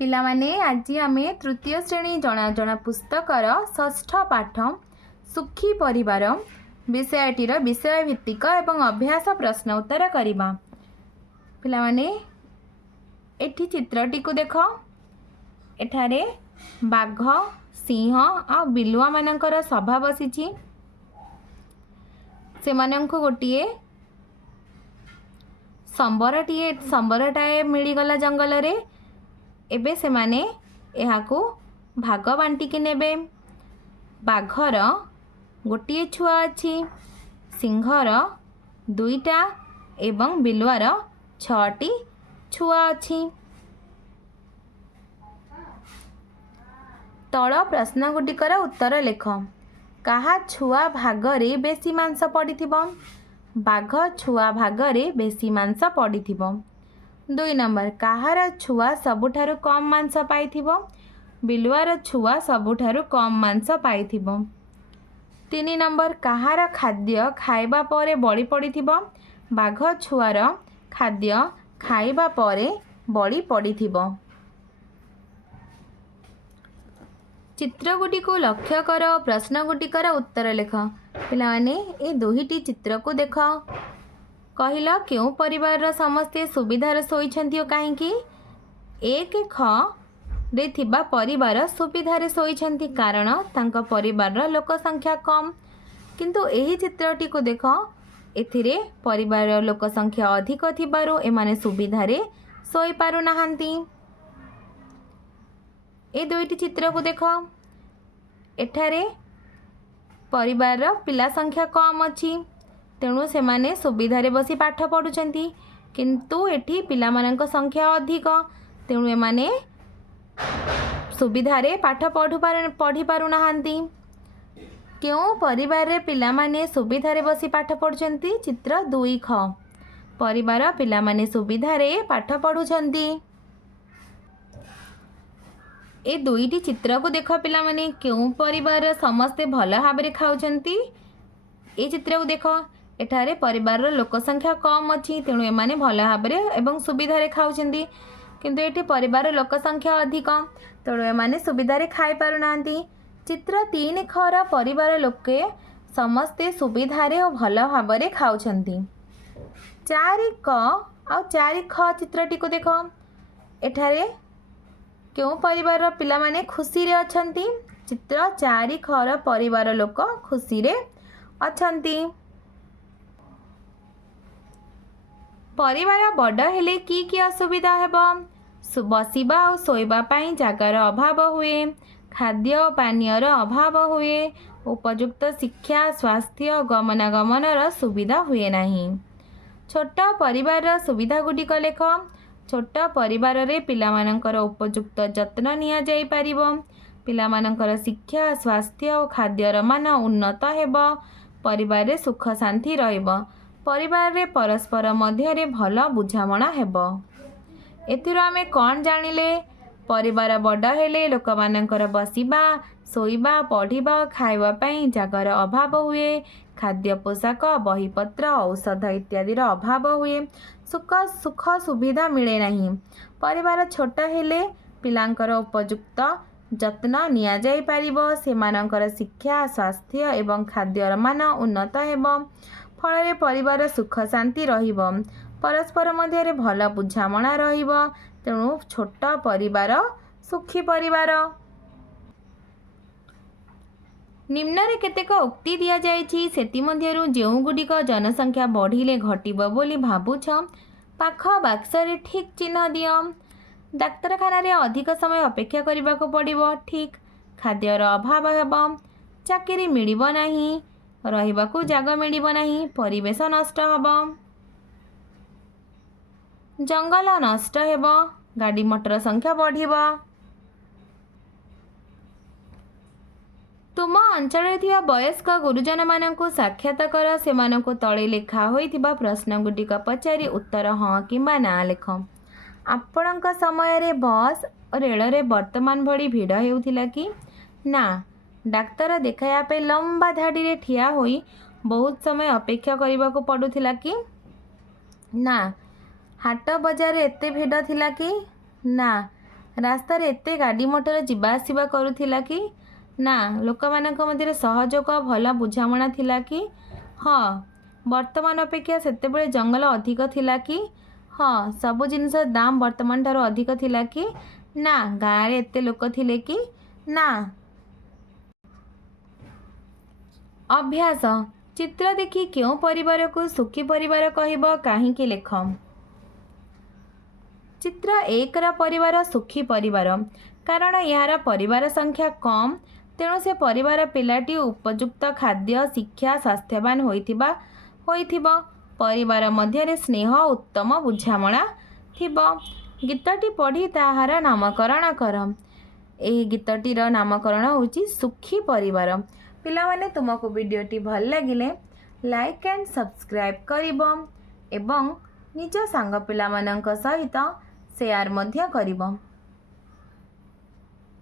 पिलामाने आज आमे तृतीय श्रेणी जना जना पुस्तकर षष्ठ पाठ सुखी परिवार विषयटीर विषय भित्तिक एवं अभ्यास प्रश्न उत्तर करवा। पिलामाने एठी चित्रटी को देख, एठारे बाघ सिंह आ बिलुआ मानकर सभा बसी से गोटे संबरटाए मिलगला जंगल रे। एबे से माने एहाकू भाग बांटिकी नेबे। बाघर गोटे छुआ अच्छी, सिंहर दुईटा एवं बिलुआर 6टी छुआ अच्छी। तल प्रश्न गुटिकर उत्तर लेख। कहा छुआ भागरे बेसी मांस पड़िथिबो? बाघ छुआ भागरे बेसी मांस पड़िथिबो। 2 नंबर कहार छुआ सबुठारु कम मांस पाइथिबो? बिलुआर छुआ सबुठारु कम मांस पाइथिबो। 3 नंबर कहार खाद्य खाइबा परे बड़ी पड़िथिबो? बाघ छुआर खाद्य खाइबा परे बड़ी पड़िथिबो। चित्रगुटी को लक्ष्य कर, प्रश्न गुटिकर उत्तर लेख। पिलामाने ए दुहीटी चित्र को देख। कहिल क्यों परिवार समस्ते सुविधार शोइछन्ति काहींकी? 1 ख रे थिबा परिवार सुविधार शोइछन्ति कारण तांका परिवार लोक संख्या कम। किंतु एही चित्रटी को देख, एथिरे परिवार लोक संख्या अधिक थिबारु एमाने सुविधारे शोइ पारु नाहांती। ए दुईटी चित्र को देख, एठारे परिवार पिला संख्या कम अच्छी, तेणु से माने सुविधारे बसी पाठ पढ़ुचंती। किंतु एठी पिला मानक संख्या अधिक, तेणु एमाने सुविधारे पाठ पढ़ी पारु नाहांती। क्यों परिवार रे पिला माने सुविधारे बसी पाठ पढ़ुचंती? चित्र 2 ख परिवार पिला माने सुविधारे पाठ पढ़ुचंती। ए दुईटी चित्र को देख पिलामाने, क्यों परिवार समस्ते भल भाव में खाउचंती? ए चित्र को देख, एठारे परिवार लोक संख्या कम अच्छी, तेणु एमाने भल भाव में एवं सुविधारे खाउचंती। किंतु एठी परिवार लोक संख्या अधिक, तेणु एमाने सुविधारे खाई पारु नांती। चित्र 3 ख र परिवार लोके समस्ते सुविधारे और भल भाव में खाउचंती। 4 क और 4 ख चित्रटी को देख, एठारे क्यों परिवार पिला माने खुशी रे अछंती? चित्र 4 ख र परिवार लोक खुशी रे अछंती। परिवार बड़ हेले की असुविधा हेबो? बसिबा और सोइबा पाई जागार अभाव हुए, खाद्य पानीयर अभाव हुए, उपयुक्त शिक्षा स्वास्थ्य गमनागमनर सुविधा हुए नहीं। छोट परिवार सुविधा गुडिक लेख। छोट परिवार रे पिलामानंकर उपयुक्त जत्न निया जाई पारिबो। पिलामानंकर शिक्षा स्वास्थ्य और खाद्यर मान उन्नत हेबो। परिवार रे सुख शांति रहिबो। परिवार रे परस्पर मध्य रे भल बुझामणा हेबो। एथिरो आमे कोन जानिले? परिवार बड़ हेले लोक मानंकर बसिबा सोइबा पढ़िबा खाइबा पई जागार अभाव हुए, खाद्य पोशाक बहीपत्र औषध इत्यादिर अभाव हुए, सुख सुविधा मिले नहीं। परिवार छोट हेले पिलांकर उपयुक्त जत्न निया जाई पारिबो। सेमानंकर शिक्षा स्वास्थ्य एवं खाद्यर मान उन्नत हेबो। फल परिवार सुख शांति रहिबो। परस्पर मध्य भल बुझामणा रहिबो। तेणु छोट परिवार सुखी परिवार। निम्न रे केतेक उक्ति दिया जायछि, सेति मध्यरु जेउ गुडिक जनसंख्या बढ़िले घटिबो बोली भाबुछ, पाख बाक्स रे ठीक चिन्ह दियो। डाक्तरखाना रे अधिक समय अपेक्षा करबा को पड़िबो, ठीक। खाद्यर अभाव हेबो, चाकरी मिलिबो नाही, रहिबाकू जागा मिलिबो नाही, परिवेश नष्ट हेबो, जंगल नष्ट हेबो, गाड़ी मोटर संख्या बढ़िबो। तुम अंचल थिबा वयस्क गुरुजन मानकु साक्षात कर। सेमानकु तळे लेखा होइथिबा प्रश्न गुटिक पचारि उत्तर हाँ किंबा ना लेख। आपणक समय रे बस और रेल रे वर्तमान भली भिड़ हेउथिला कि ना? डाक्तर देखाया पे लंबा धाड़ी रे ठिया होई बहुत समय अपेक्षा करबा को पडुथिला कि ना? हाट बजार एते भिड़ थिला कि ना? ରାସ୍ତାରେ ଏତେ ଗାଡ଼ି ମଟର ଯିବା ଆସିବା କରୁଥିଲା କି? ନା, ଲୋକମାନଙ୍କ ମଧ୍ୟରେ ସହଯୋଗ ଭଲ ବୁଝାମଣା ଥିଲା କି? ହଁ। ବର୍ତ୍ତମାନ ଅପେକ୍ଷା ସେତେବେଳେ ଜଙ୍ଗଲ ଅଧିକ ଥିଲା କି? ହଁ। ସବୁ ଜିନିଷର ଦାମ୍ ବର୍ତ୍ତମାନ ଠାରୁ ଅଧିକ ଥିଲା କି? ନା। ଗାଁରେ ଏତେ ଲୋକ ଥିଲେ କି? ନା। ଅଭ୍ୟାସ। ଚିତ୍ର ଦେଖି କେଉଁ ପରିବାରକୁ ସୁଖୀ ପରିବାର କହିବ, କାହିଁକି ଲେଖ। ଚିତ୍ର 1ର ପରିବାର ସୁଖୀ ପରିବାର। କାରଣ ଏହାର ପରିବାର ସଂଖ୍ୟା କମ୍, ତେଣୁ ସେ ପରିବାର ପିଲାଟି ଉପଯୁକ୍ତ ଖାଦ୍ୟ, ଶିକ୍ଷା, ସ୍ୱାସ୍ଥ୍ୟବାନ ହୋଇଥିବ। ପରିବାର ମଧ୍ୟରେ ସ୍ନେହ, ଉତ୍ତମ ବୁଝାମଣା ଥିବ। ଗୀତଟି ପଢ଼ି ତାହାର ନାମକରଣ କର। ଏହି ଗୀତଟିର ନାମକରଣ ହେଉଛି ସୁଖୀ ପରିବାର। ପିଲାମାନେ, ତୁମକୁ ଭିଡ଼ିଓଟି ଭଲ ଲାଗିଲେ ଲାଇକ୍ ଆଣ୍ଡ ସବସ୍କ୍ରାଇବ୍ କରିବ ଏବଂ ନିଜ ସାଙ୍ଗ ପିଲାମାନଙ୍କ ସହିତ ସେୟାର ମଧ୍ୟ କରିବ।